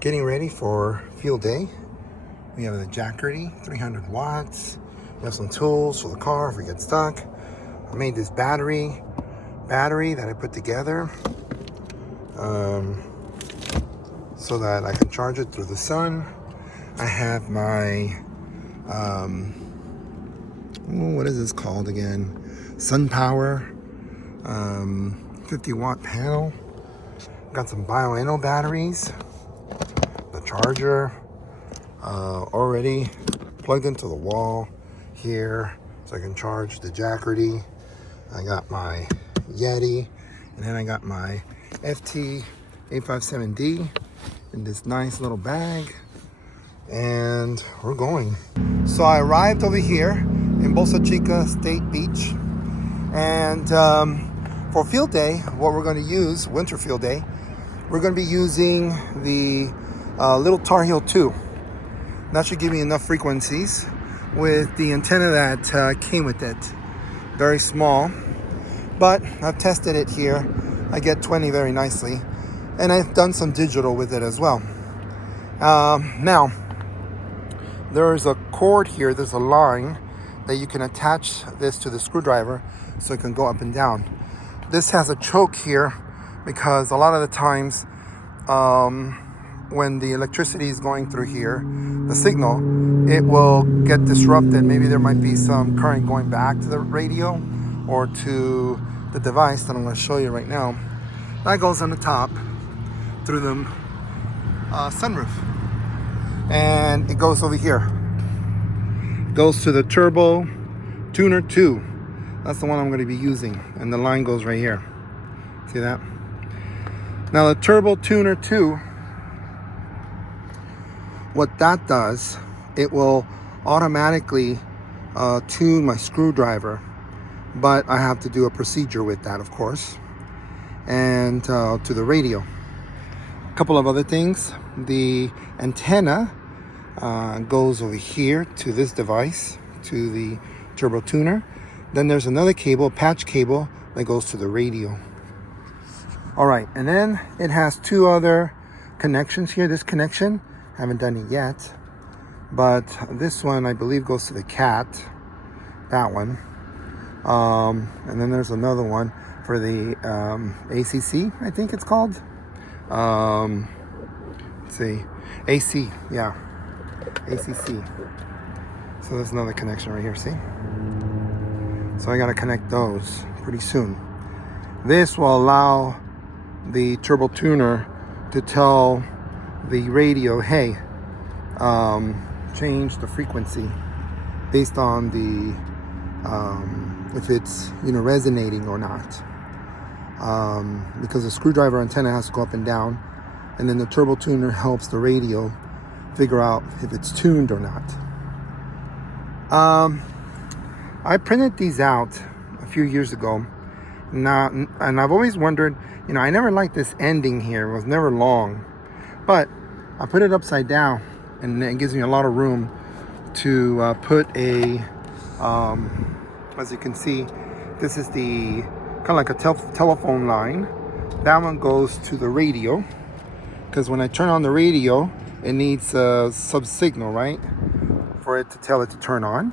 Getting ready for field day. We have the Jackery, 300 watts. We have some tools for the car if we get stuck. I made this battery that I put together so that I can charge it through the sun. I have my, what is this called again? Sun Power 50 watt panel. Got some Bioenno batteries. The charger already plugged into the wall here so I can charge the Jackery. I got my Yeti, and then I got my FT857D in this nice little bag, and we're going. So I arrived over here in Bolsa Chica State Beach, and for field day, what we're going to use, winter field day, we're going to be using the little Tar Heel 2. That should give me enough frequencies with the antenna that came with it. Very small, but I've tested it here. I get 20 very nicely, and I've done some digital with it as well. Now, there's a cord here, there's a line that you can attach this to the screwdriver so it can go up and down. This has a choke here because a lot of the times when the electricity is going through here, the signal, it will get disrupted. Maybe there might be some current going back to the radio or to the device that I'm going to show you right now. That goes on the top through the sunroof, and it goes over here. It goes to the Turbo Tuner 2. That's the one I'm going to be using, and the line goes right here. See that? Now the Turbo Tuner 2, what that does, it will automatically tune my screwdriver, but I have to do a procedure with that, of course, and to the radio. A couple of other things. The antenna goes over here to this device, to the turbo tuner. Then there's another cable, patch cable, that goes to the radio. All right, and then it has two other connections here. This connection, haven't done it yet, but this one I believe goes to the cat, that one. And then there's another one for the ACC, I think it's called. Let's see, AC, yeah, ACC. So there's another connection right here, see? So I gotta connect those pretty soon. This will allow the turbo tuner to tell the radio, hey, change the frequency based on the if it's resonating or not, because the screwdriver antenna has to go up and down, and then the turbo tuner helps the radio figure out if it's tuned or not. I printed these out a few years ago now, and I've always wondered, I never liked this ending here. It was never long, but I put it upside down, and it gives me a lot of room to put a, as you can see, this is the kind of like a telephone line. That one goes to the radio, because when I turn on the radio, it needs a sub signal, right, for it to tell it to turn on.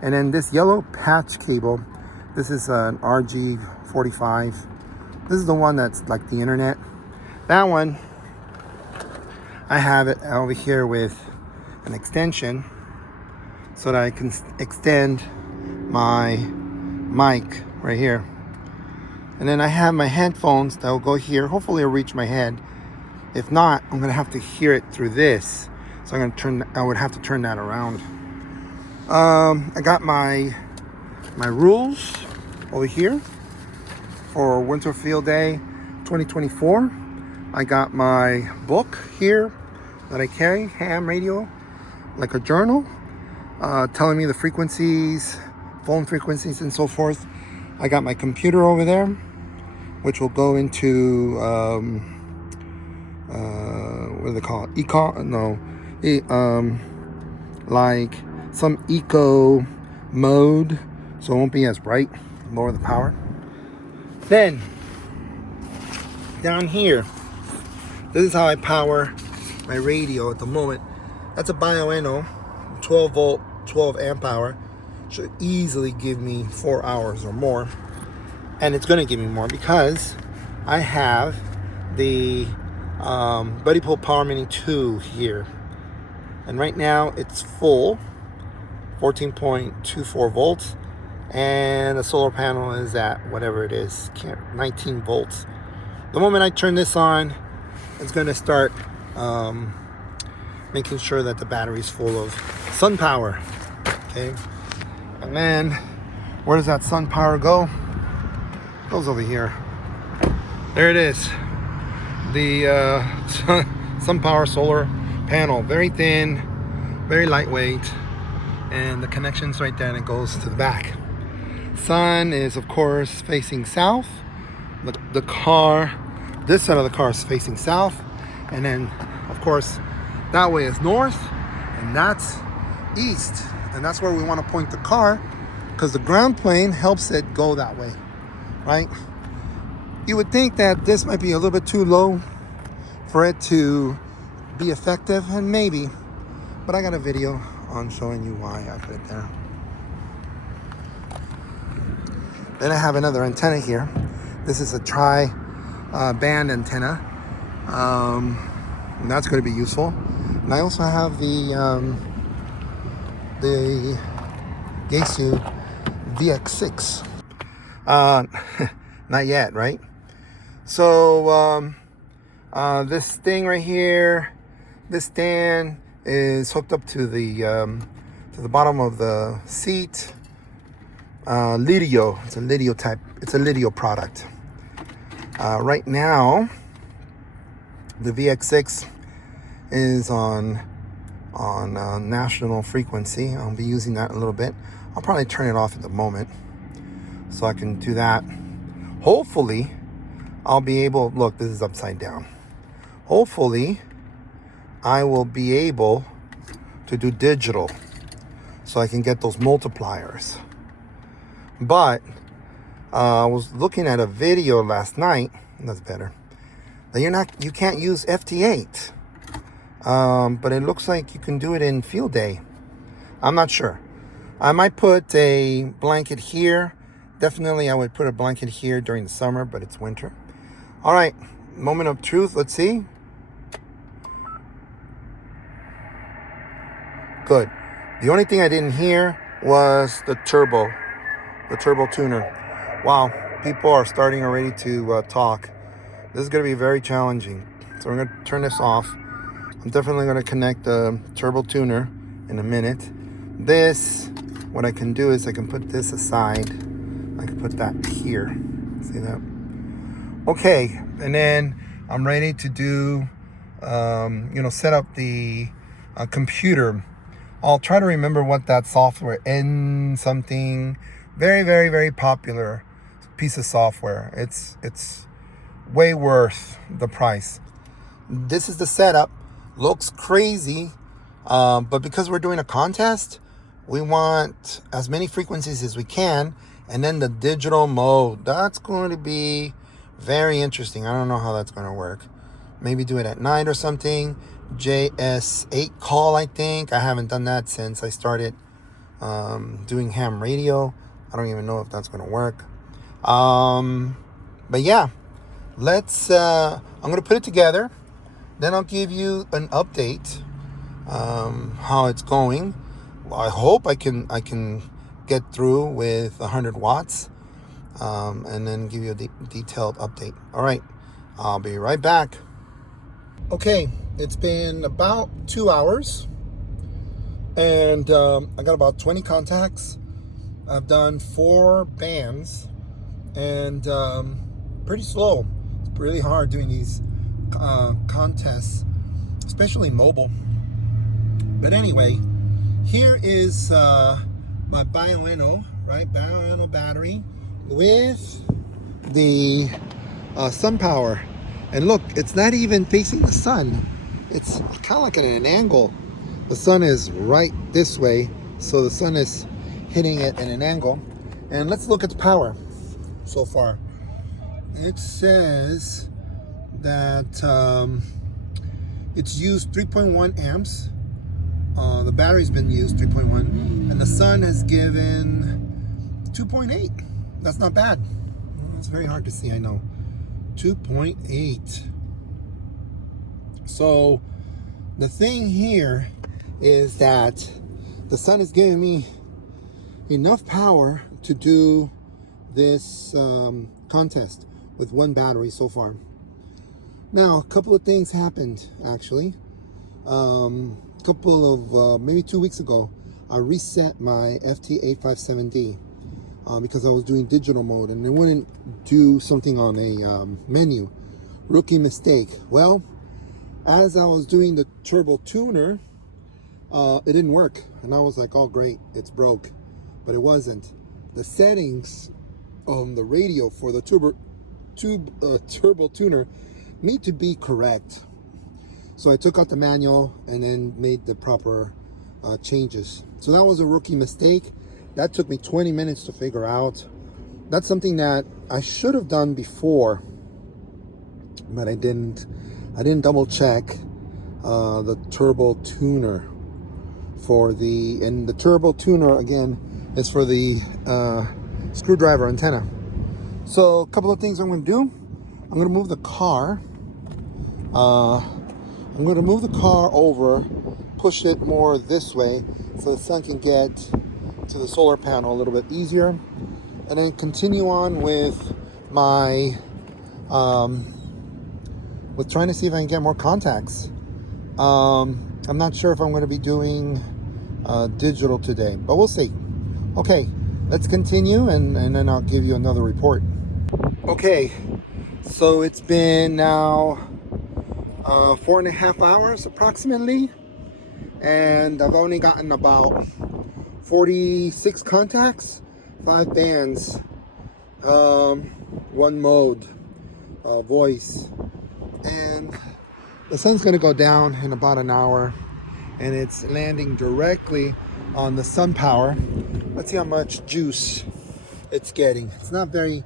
And then this yellow patch cable, this is an RG45. This is the one that's like the internet. That one, I have it over here with an extension so that I can extend my mic right here. And then I have my headphones that will go here. Hopefully it'll reach my head. If not, I'm gonna have to hear it through this. So I would have to turn that around. I got my rules over here for Winter Field Day 2024. I got my book here that I carry, ham radio, like a journal, telling me the frequencies, phone frequencies, and so forth. I got my computer over there, which will go into what do they call it? Like some eco mode, so it won't be as bright, lower the power. Then down here, this is how I power my radio at the moment. That's a Bioenno, 12 volt, 12 amp hour. Should easily give me 4 hours or more. And it's gonna give me more because I have the Buddy Pull Power Mini 2 here. And right now it's full, 14.24 volts. And the solar panel is at whatever it is, 19 volts. The moment I turn this on, it's gonna start making sure that the battery's full of sun power, okay? And then, where does that sun power go? It goes over here. There it is. The sun power solar panel, very thin, very lightweight, and the connection's right there and it goes to the back. Sun is of course facing south. The car, this side of the car is facing south, and then of course that way is north and that's east, and that's where we want to point the car because the ground plane helps it go that way, right? You would think that this might be a little bit too low for it to be effective, and maybe, but I got a video on showing you why I put it there. Then I have another antenna here. This is a tri-band antenna. And that's going to be useful. And I also have the Yaesu VX6. Not yet, right? So this thing right here, this stand is hooked up to the bottom of the seat. Lidio, it's a Lidio type, it's a Lidio product. Right now, the VX6 is on national frequency. I'll be using that in a little bit. I'll probably turn it off at the moment so I can do that. Hopefully, I'll be able, look, this is upside down. Hopefully, I will be able to do digital so I can get those multipliers. But I was looking at a video last night, that's better, that you can't use FT8. But it looks like you can do it in field day. I'm not sure. I might put a blanket here. Definitely I would put a blanket here during the summer, but it's winter. All right, moment of truth, let's see. Good. The only thing I didn't hear was the turbo tuner. Wow, people are starting already to talk. This is going to be very challenging. So we're going to turn this off. I'm definitely going to connect the turbo tuner in a minute. This, what I can do is I can put this aside. I can put that here. See that? Okay, and then I'm ready to do, set up the computer. I'll try to remember what that software, N something, very, very, very popular piece of software. It's way worth the price. This is the setup. Looks crazy, but because we're doing a contest, we want as many frequencies as we can, and then the digital mode. That's going to be very interesting. I don't know how that's going to work. Maybe do it at night or something. JS8 call, I think. I haven't done that since I started doing ham radio. I don't even know if that's going to work. But yeah, let's, I'm going to put it together. Then I'll give you an update, how it's going. I hope I can get through with 100 watts, and then give you a detailed update. All right, I'll be right back. Okay, it's been about 2 hours, and I got about 20 contacts. I've done 4 bands, and pretty slow. It's really hard doing these contests, especially mobile. But anyway, here is my Bioenno, right? Bioenno battery with the sun power. And look, it's not even facing the sun. It's kind of like at an angle. The sun is right this way, so the sun is hitting it at an angle. And let's look at the power so far. It says that It's used 3.1 amps. The battery's been used 3.1, and the sun has given 2.8. That's not bad. It's very hard to see, I know. 2.8. So the thing here is that the sun is giving me enough power to do this contest with one battery so far. Now, a couple of things happened actually. Couple of maybe 2 weeks ago, I reset my FT857D because I was doing digital mode and it wouldn't do something on a menu. Rookie mistake. Well, as I was doing the turbo tuner, it didn't work, and I was like, oh great, it's broke. But it wasn't. The settings on the radio for the turbo tuner need to be correct. So I took out the manual and then made the proper changes. So that was a rookie mistake. That took me 20 minutes to figure out. That's something that I should have done before, but I didn't. I didn't double check the turbo tuner for the turbo tuner again is for the screwdriver antenna. So a couple of things I'm going to do. I'm going to move the car. I'm going to move the car over, push it more this way so the sun can get to the solar panel a little bit easier, and then continue on with my with trying to see if I can get more contacts. I'm not sure if I'm going to be doing digital today, but we'll see. Okay, let's continue and then I'll give you another report. Okay, so it's been now 4.5 hours approximately, and I've only gotten about 46 contacts, 5 bands, 1 mode, voice, and the sun's going to go down in about an hour, and it's landing directly on the sun power. Let's see how much juice it's getting. It's not very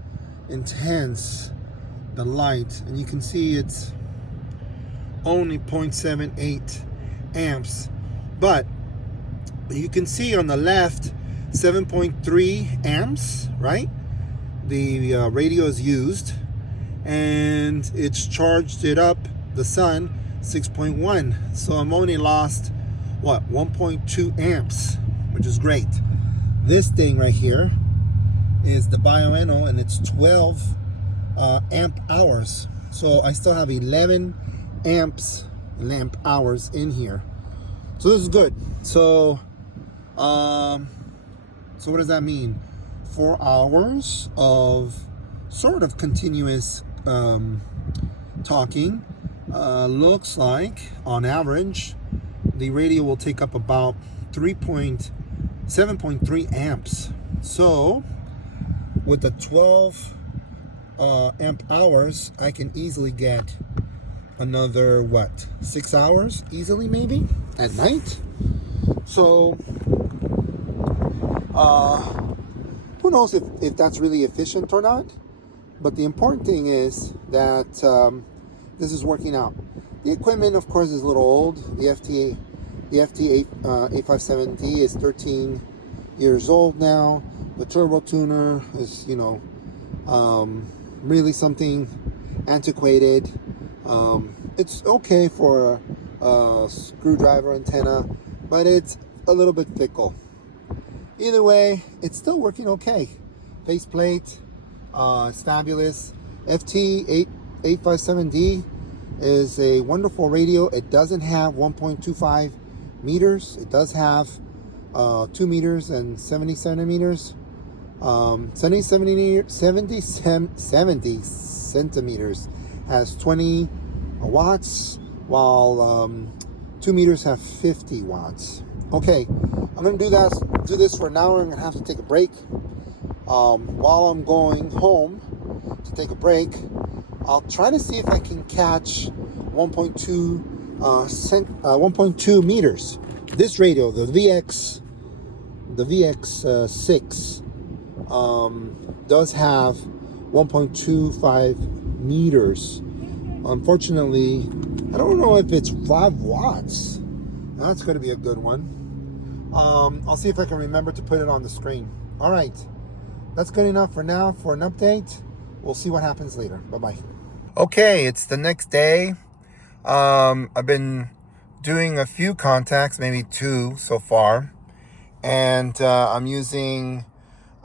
intense, the light, and you can see it's only 0.78 amps, but you can see on the left 7.3 amps, right? The radio is used, and it's charged it up, the sun, 6.1. So I'm only lost what, 1.2 amps, which is great. This thing right here is the Bioenno, and it's 12 amp hours. So I still have 11 lamp hours in here. So this is good. So so what does that mean? 4 hours of sort of continuous talking. Looks like on average the radio will take up about 7.3 amps. So with the 12 amp hours, I can easily get another what, 6 hours easily, maybe at night. So who knows if that's really efficient or not, but the important thing is that this is working out. The equipment, of course, is a little old. The FT857D is 13 years old now. The turbo tuner is, really something antiquated. It's okay for a screwdriver antenna, but it's a little bit fickle. Either way, it's still working okay. Faceplate is fabulous. FT857D is a wonderful radio. It doesn't have 1.25 meters. It does have 2 meters and 70 centimeters. 70 centimeters has 20 watts, while 2 meters have 50 watts. Okay, I'm gonna do this for an hour. I'm gonna have to take a break. While I'm going home to take a break, I'll try to see if I can catch 1.2 meters. This radio, the VX6, does have 1.25 meters. Unfortunately, I don't know if it's 5 watts. That's going to be a good one. I'll see if I can remember to put it on the screen. All right. That's good enough for now for an update. We'll see what happens later. Bye-bye. Okay, it's the next day. I've been doing a few contacts, maybe 2 so far. And I'm using,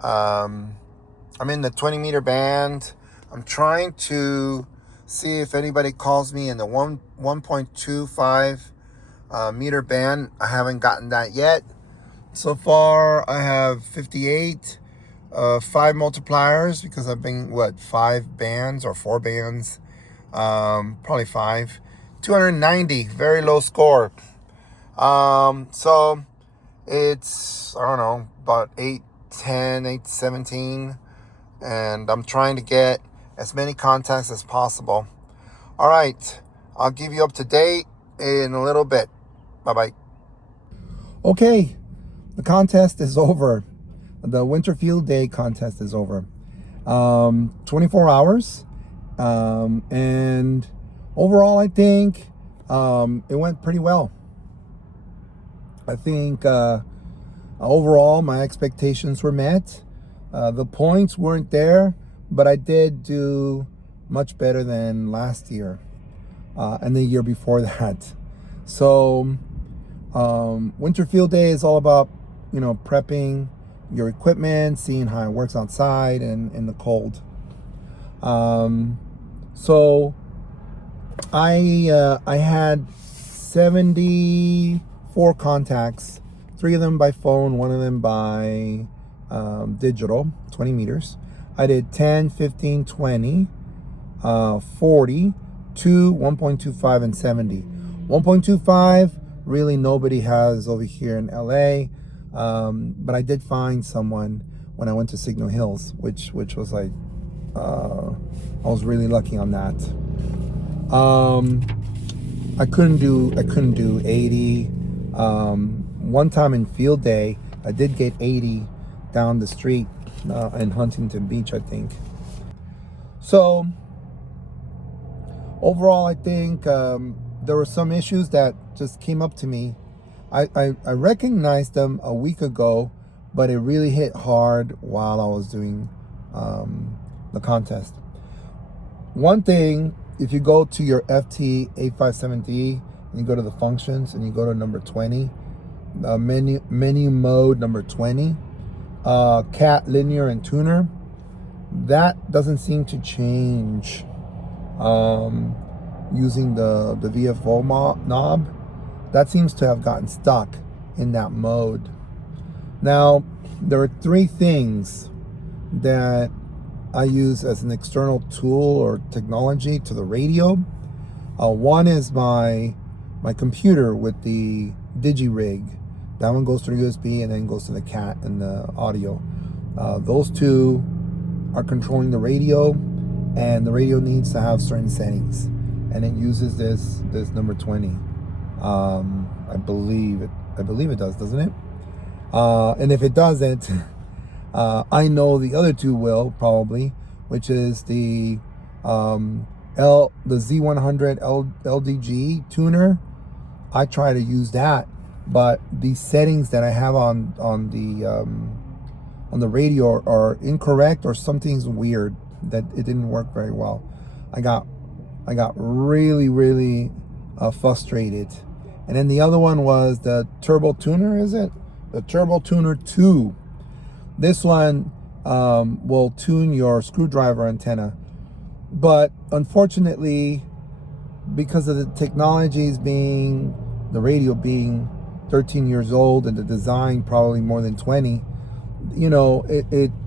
I'm in the 20 meter band. I'm trying to see if anybody calls me in the 1.25 meter band. I haven't gotten that yet. So far, I have 58, 5 multipliers because I've been, 5 bands or 4 bands, probably 5. 290, very low score. So it's, I don't know, about 810, 817, and I'm trying to get as many contacts as possible. All right, I'll give you up to date in a little bit. Bye-bye. Okay, the contest is over. The Winter Field Day contest is over. 24 hours. And overall, I think it went pretty well. I think overall, my expectations were met. The points weren't there, but I did do much better than last year and the year before that. So Winter Field Day is all about, prepping your equipment, seeing how it works outside and in the cold. So I had 74 contacts, 3 of them by phone, 1 of them by digital, 20 meters. I did 10, 15, 20, 40, 2, 1.25, and 70. 1.25, really nobody has over here in LA. But I did find someone when I went to Signal Hills, which was like, I was really lucky on that. I couldn't do 80. One time in field day, I did get 80 down the street in Huntington Beach, I think. So overall, I think there were some issues that just came up to me. I recognized them a week ago, but it really hit hard while I was doing the contest. One thing, if you go to your FT857D and you go to the functions and you go to number 20, menu mode number 20, cat, linear, and tuner, that doesn't seem to change using the VFO knob. That seems to have gotten stuck in that mode. Now, there are 3 things that I use as an external tool or technology to the radio. One is my computer with the DigiRig. That one goes through USB and then goes to the cat and the audio. Those 2 are controlling the radio, and the radio needs to have certain settings, and it uses this number 20. I believe it does, doesn't it? And if it doesn't, I know the other 2 will probably, which is the Z100 LDG tuner. I try to use that, but the settings that I have on the radio are incorrect, or something's weird that it didn't work very well. I got really frustrated. And then the other one was the Turbo Tuner, is it? The Turbo Tuner 2. This one will tune your screwdriver antenna. But unfortunately, because of the technologies being, the radio being 13 years old and the design probably more than 20,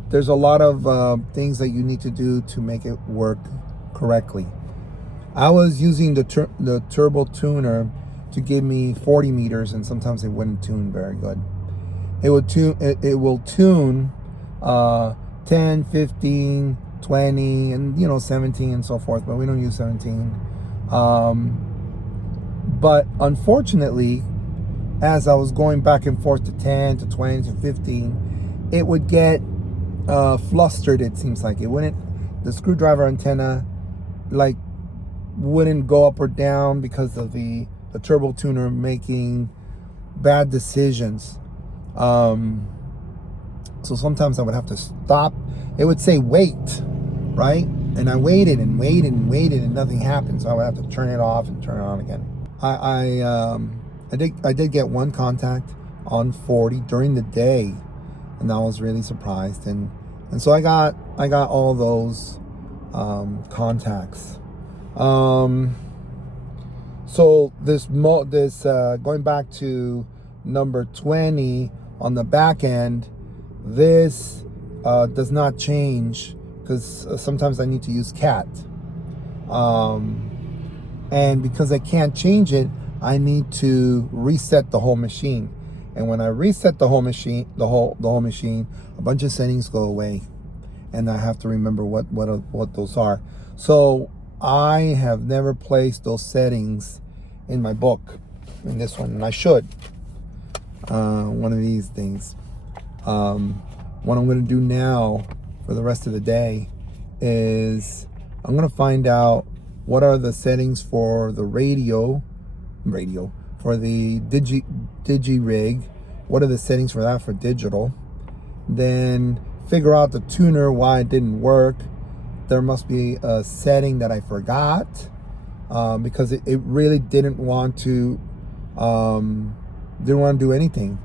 there's a lot of things that you need to do to make it work correctly. I was using the Turbo Tuner to give me 40 meters, and sometimes it wouldn't tune very good. It will tune 10, 15, 20, and 17 and so forth, but we don't use 17. But unfortunately, as I was going back and forth to 10 to 20 to 15, it would get flustered. It seems like it wouldn't, the screwdriver antenna, like, wouldn't go up or down because of the turbo tuner making bad decisions. So sometimes I would have to stop. It would say wait, right? And I waited and waited and waited, and nothing happened. So I would have to turn it off and turn it on again. I did get one contact on 40 during the day, and I was really surprised. And so I got all those contacts. So this going back to number 20 on the back end, this does not change because sometimes I need to use cat, and because I can't change it, I need to reset the whole machine. And when I reset the whole machine, the whole machine, a bunch of settings go away, and I have to remember what those are. So I have never placed those settings in my book, in this one, and I should. One of these things. What I'm going to do now for the rest of the day is I'm going to find out what are the settings for the radio for the digi rig. What are the settings for that for digital? Then figure out the tuner, why it didn't work. There must be a setting that I forgot, because it really didn't want to do anything.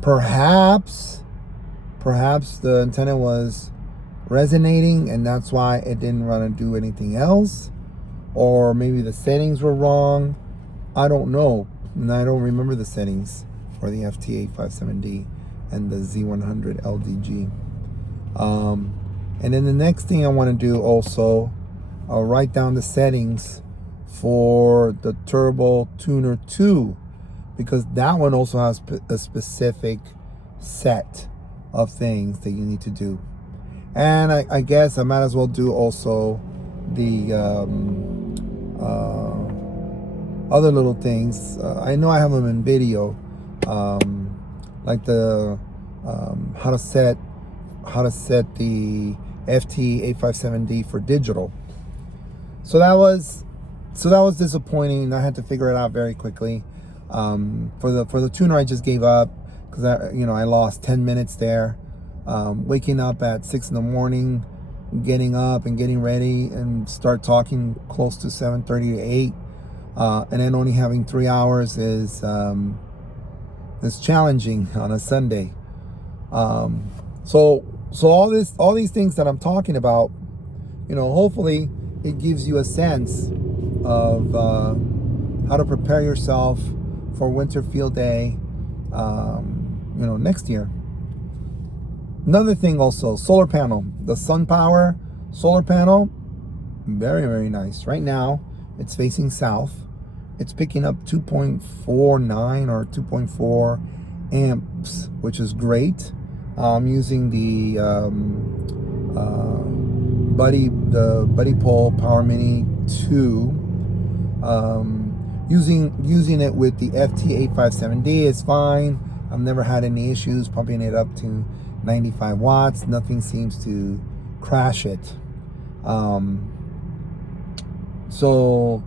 Perhaps the antenna was resonating, and that's why it didn't want to do anything else. Or maybe the settings were wrong. I don't know, and I don't remember the settings for the FT857D and the Z100 LDG. And then the next thing I want to do also, I'll write down the settings for the Turbo Tuner 2, because that one also has a specific set of things that you need to do. And I guess I might as well do also the other little things. I know I have them in video, like the how to set the FT857D for digital. So that was disappointing. I had to figure it out very quickly. For the tuner, I just gave up because I lost 10 minutes there. Waking up at 6 in the morning, getting up and getting ready and start talking close to 7:30 to 8, and then only having 3 hours is challenging on a Sunday. So all these things that I'm talking about, hopefully it gives you a sense of how to prepare yourself for winter field day, next year. Another thing also, solar panel. The SunPower solar panel, very, very nice. Right now, it's facing south. It's picking up 2.49 or 2.4 amps, which is great. I'm using the Buddy Pole Power Mini 2. Using it with the FT857D is fine. I've never had any issues pumping it up to 95 watts. Nothing seems to crash it. So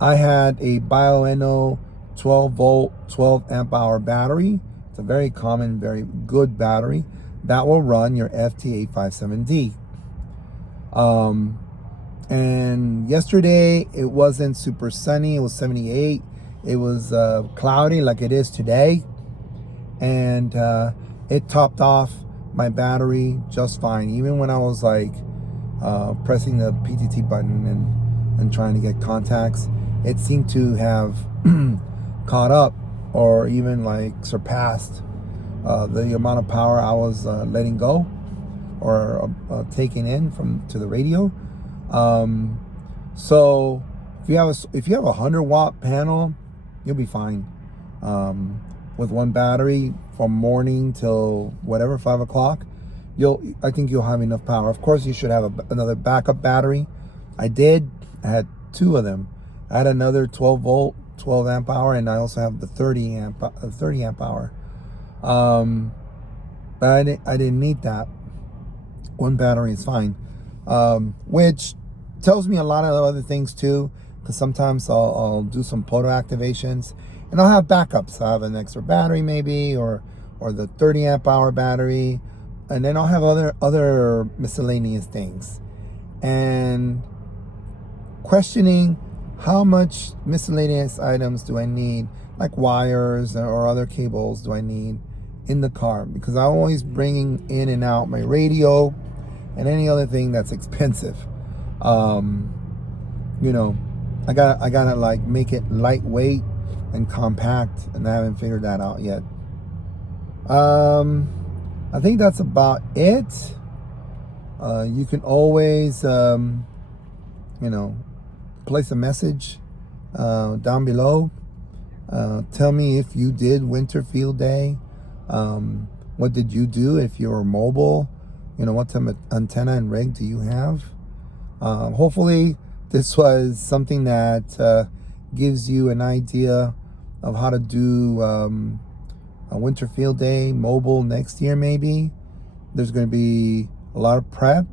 I had a Bioenno 12 volt 12 amp hour battery. It's a very common, very good battery that will run your FT857D. And yesterday it wasn't super sunny. It was 78. It was cloudy like it is today, and it topped off my battery just fine. Even when I was like pressing the PTT button and trying to get contacts, it seemed to have caught up or even like surpassed the amount of power I was letting go or taking in to the radio. So if you have a 100-watt panel, you'll be fine. With one battery from morning till whatever 5 o'clock, I think you'll have enough power. Of course, you should have another backup battery. I had 2 of them. I had another 12 volt 12 amp hour, and I also have the 30 amp hour. But I didn't need that. One battery is fine. Which tells me a lot of other things too, because sometimes I'll do some photo activations, and I'll have backups. I'll have an extra battery maybe, or the 30 amp hour battery, and then I'll have other miscellaneous things. And questioning how much miscellaneous items do I need, like wires or other cables do I need in the car, because I'm always bringing in and out my radio and any other thing that's expensive. You know, I gotta like make it lightweight and compact, and I haven't figured that out yet. I think that's about it. You can always, place a message down below. Tell me if you did winter field day. What did you do if you were mobile? What type of antenna and rig do you have? Hopefully this was something that gives you an idea of how to do a winter field day mobile next year. Maybe there's going to be a lot of prep.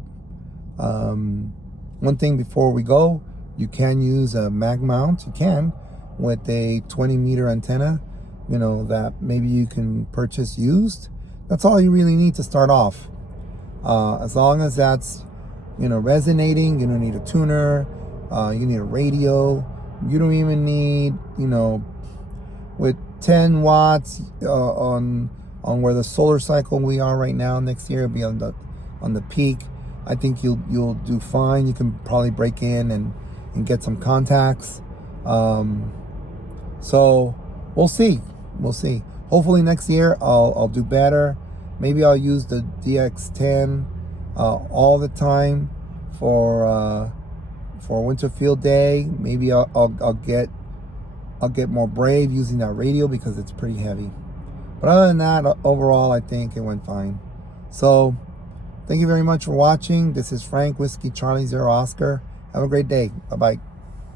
One thing before we go, you can use a mag mount. You can, with a 20-meter antenna, that maybe you can purchase used. That's all you really need to start off. As long as that's resonating, you don't need a tuner. You need a radio. You don't even need, with 10 watts on where the solar cycle we are right now. Next year it'll be on the peak. I think you'll do fine. You can probably break in and get some contacts. So we'll see. Hopefully next year I'll do better. Maybe I'll use the DX10 all the time for winter field day. Maybe I'll get more brave using that radio because it's pretty heavy. But other than that, overall I think it went fine. So thank you very much for watching. This is Frank Whiskey Charlie 0 Oscar. Have a great day. Bye-bye.